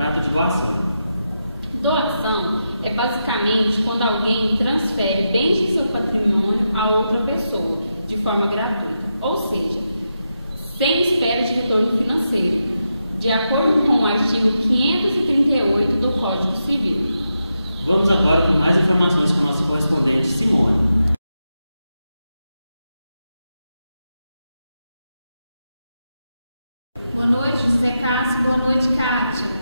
contrato de doação? Doação é basicamente quando alguém transfere bens de seu patrimônio a outra pessoa, de forma gratuita, ou seja, sem espera de retorno financeiro, de acordo com o artigo 538 do Código Civil. Vamos agora com mais informações com a nossa correspondente Simone. Boa noite, José Cássio. Boa noite, Kátia.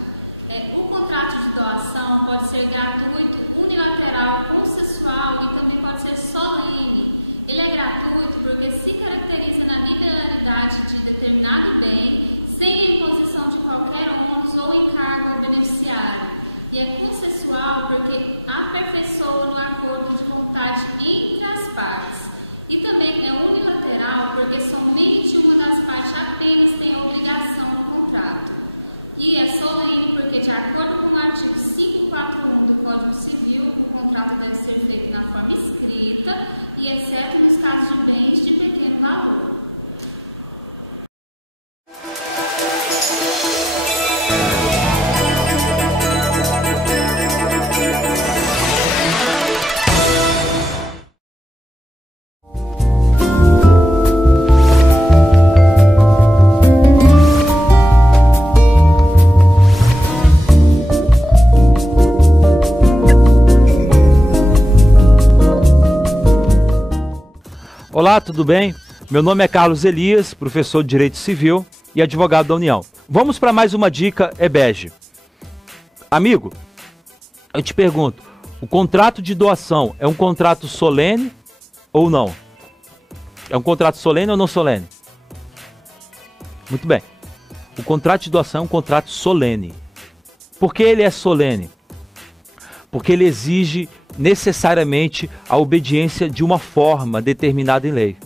O contrato de doação pode ser gratuito, unilateral, consensual e também pode ser solene. Ele é gratuito porque se caracteriza na liberalidade de determinado bem, sem imposição de qualquer ônus ou encargo ao beneficiário. E é consensual porque aperfeiçoa no acordo de vontade entre as partes. E também é unilateral porque somente uma das partes apenas tem obrigação no contrato. E é solene porque, de acordo com o artigo 541 do Código Civil, o contrato deve ser feito na forma escrita e exceto nos casos de bens de pequeno valor. Olá, tudo bem? Meu nome é Carlos Elias, professor de Direito Civil e advogado da União. Vamos para mais uma dica EBEG. Amigo, eu te pergunto, o contrato de doação é um contrato solene ou não? É um contrato solene ou não solene? Muito bem. O contrato de doação é um contrato solene. Por que ele é solene? Porque ele exige necessariamente a obediência de uma forma determinada em lei.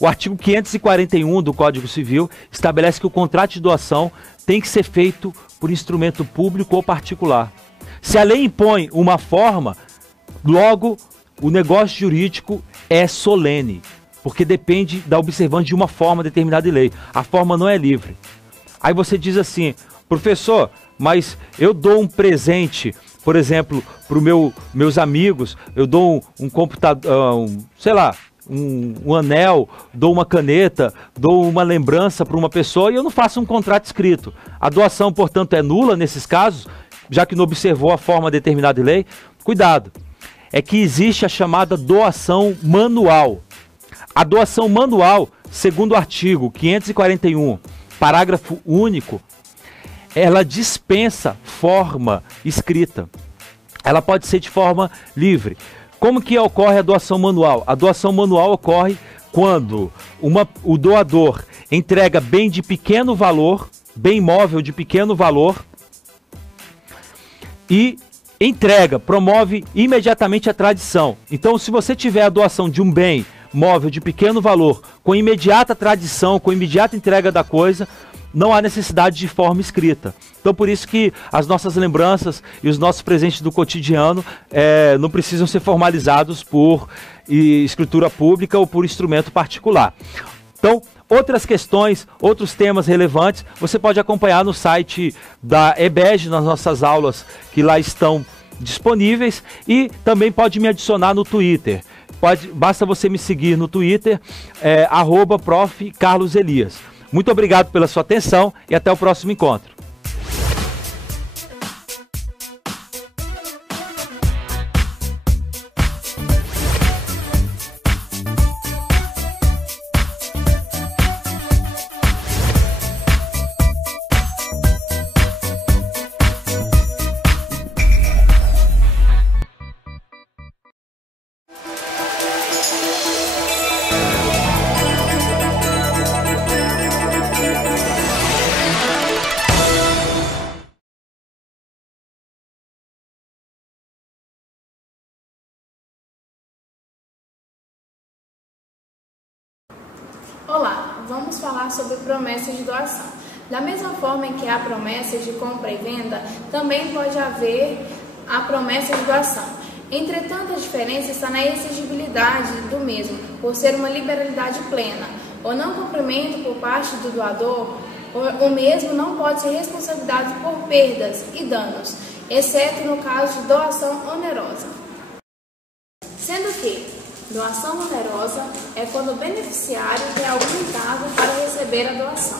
O artigo 541 do Código Civil estabelece que o contrato de doação tem que ser feito por instrumento público ou particular. Se a lei impõe uma forma, logo o negócio jurídico é solene, porque depende da observância de uma forma determinada em lei. A forma não é livre. Aí você diz assim, professor, mas eu dou um presente, por exemplo, para os meus amigos, eu dou um computador, um anel, dou uma caneta, dou uma lembrança para uma pessoa e eu não faço um contrato escrito. A doação, portanto, é nula nesses casos, já que não observou a forma determinada em lei? Cuidado, é que existe a chamada doação manual. A doação manual, segundo o artigo 541, parágrafo único, ela dispensa forma escrita. Ela pode ser de forma livre. Como que ocorre a doação manual? A doação manual ocorre quando o doador entrega bem de pequeno valor, bem móvel de pequeno valor, e promove imediatamente a tradição. Então, se você tiver a doação de um bem móvel de pequeno valor, com imediata tradição, com imediata entrega da coisa, não há necessidade de forma escrita. Então, por isso que as nossas lembranças e os nossos presentes do cotidiano não precisam ser formalizados por escritura pública ou por instrumento particular. Então, outras questões, outros temas relevantes, você pode acompanhar no site da EBEG, nas nossas aulas que lá estão disponíveis, e também pode me adicionar no Twitter. Basta você me seguir no Twitter, @Prof. Carlos Elias. Muito obrigado pela sua atenção e até o próximo encontro. Olá, vamos falar sobre promessas de doação. Da mesma forma em que há promessas de compra e venda, também pode haver a promessa de doação. Entretanto, a diferença está na exigibilidade do mesmo, por ser uma liberalidade plena. O não cumprimento por parte do doador o mesmo não pode ser responsabilizado por perdas e danos, exceto no caso de doação onerosa. Sendo que doação onerosa é quando o beneficiário tem algum encargo para receber a doação.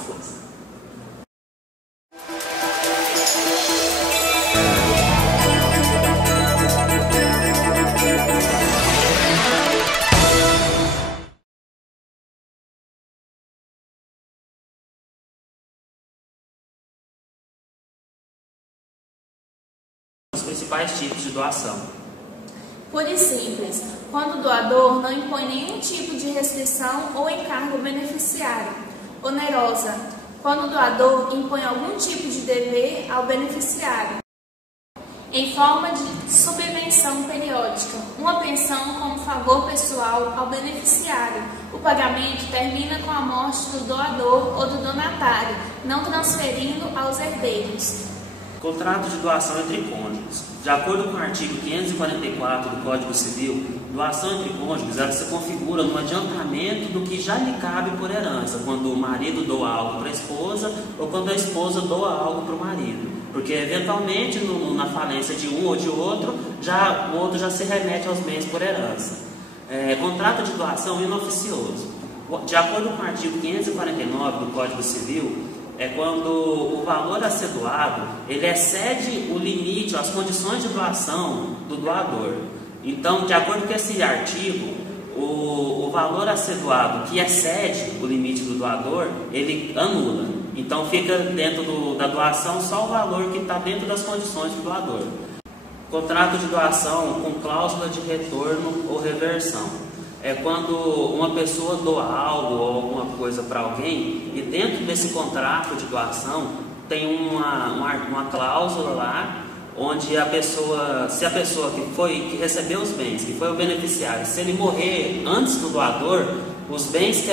Os principais tipos de doação. Pura e simples, quando o doador não impõe nenhum tipo de restrição ou encargo ao beneficiário. Onerosa, quando o doador impõe algum tipo de dever ao beneficiário, em forma de subvenção periódica, uma pensão como favor pessoal ao beneficiário. O pagamento termina com a morte do doador ou do donatário, não transferindo aos herdeiros. Contrato de doação entre cônjuges. De acordo com o artigo 544 do Código Civil, doação entre cônjuges ela se configura no adiantamento do que já lhe cabe por herança, quando o marido doa algo para a esposa ou quando a esposa doa algo para o marido. Porque, eventualmente, na falência de um ou de outro, o outro já se remete aos bens por herança. Contrato de doação inoficioso. De acordo com o artigo 549 do Código Civil, é quando o valor a ser doado, ele excede o limite, as condições de doação do doador. Então, de acordo com esse artigo, o valor a ser doado que excede o limite do doador, ele anula. Então, fica dentro da doação só o valor que está dentro das condições do doador. Contrato de doação com cláusula de retorno ou reversão. É quando uma pessoa doa algo ou alguma coisa para alguém e dentro desse contrato de doação tem uma cláusula lá onde a pessoa, se a pessoa que recebeu os bens, que foi o beneficiário, se ele morrer antes do doador, os bens que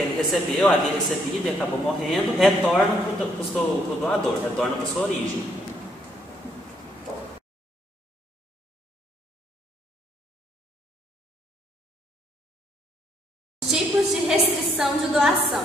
ele recebeu, havia recebido e acabou morrendo, retornam para o doador, retornam para sua origem. Tipos de restrição de doação.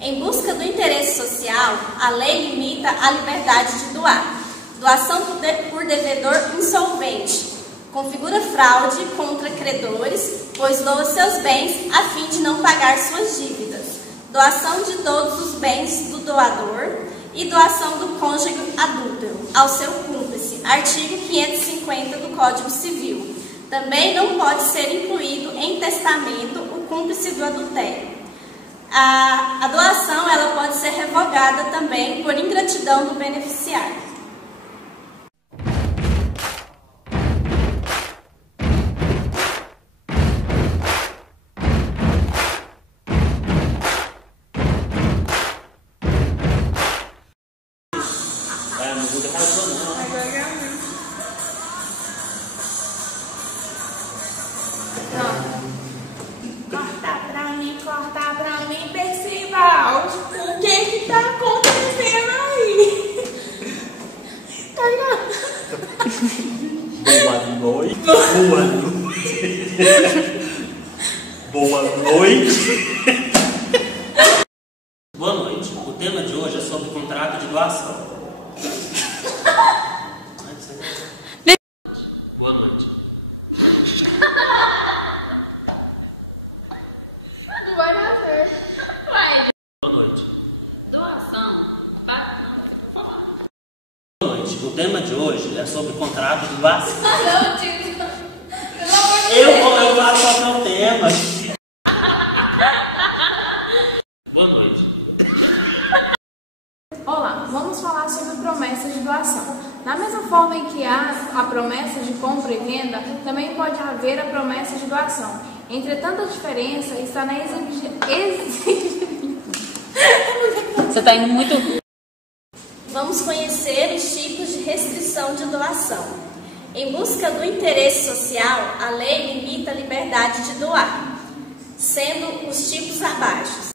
Em busca do interesse social, a lei limita a liberdade de doar. Doação por devedor insolvente. Configura fraude contra credores, pois doa seus bens a fim de não pagar suas dívidas. Doação de todos os bens do doador e doação do cônjuge adúltero ao seu cúmplice. Artigo 550 do Código Civil. Também não pode ser incluído em testamento o cúmplice do adultério. A doação ela pode ser revogada também por ingratidão do beneficiário. Corta pra mim, Percival. O que tá acontecendo aí? Tá ligado? Boa noite. Boa noite. Boa noite. Boa noite. O tema de hoje é sobre contrato de doação. Boa noite. O tema de hoje é sobre contrato de doação. Eu faço só meu tema. Boa noite. Olá, vamos falar sobre promessas de doação. Da mesma forma em que há a promessa de compra e venda, também pode haver a promessa de doação. Entretanto, a diferença está na Você está indo muito... Vamos conhecer os tipos de restrição de doação. Em busca do interesse social, a lei limita a liberdade de doar, sendo os tipos abaixo.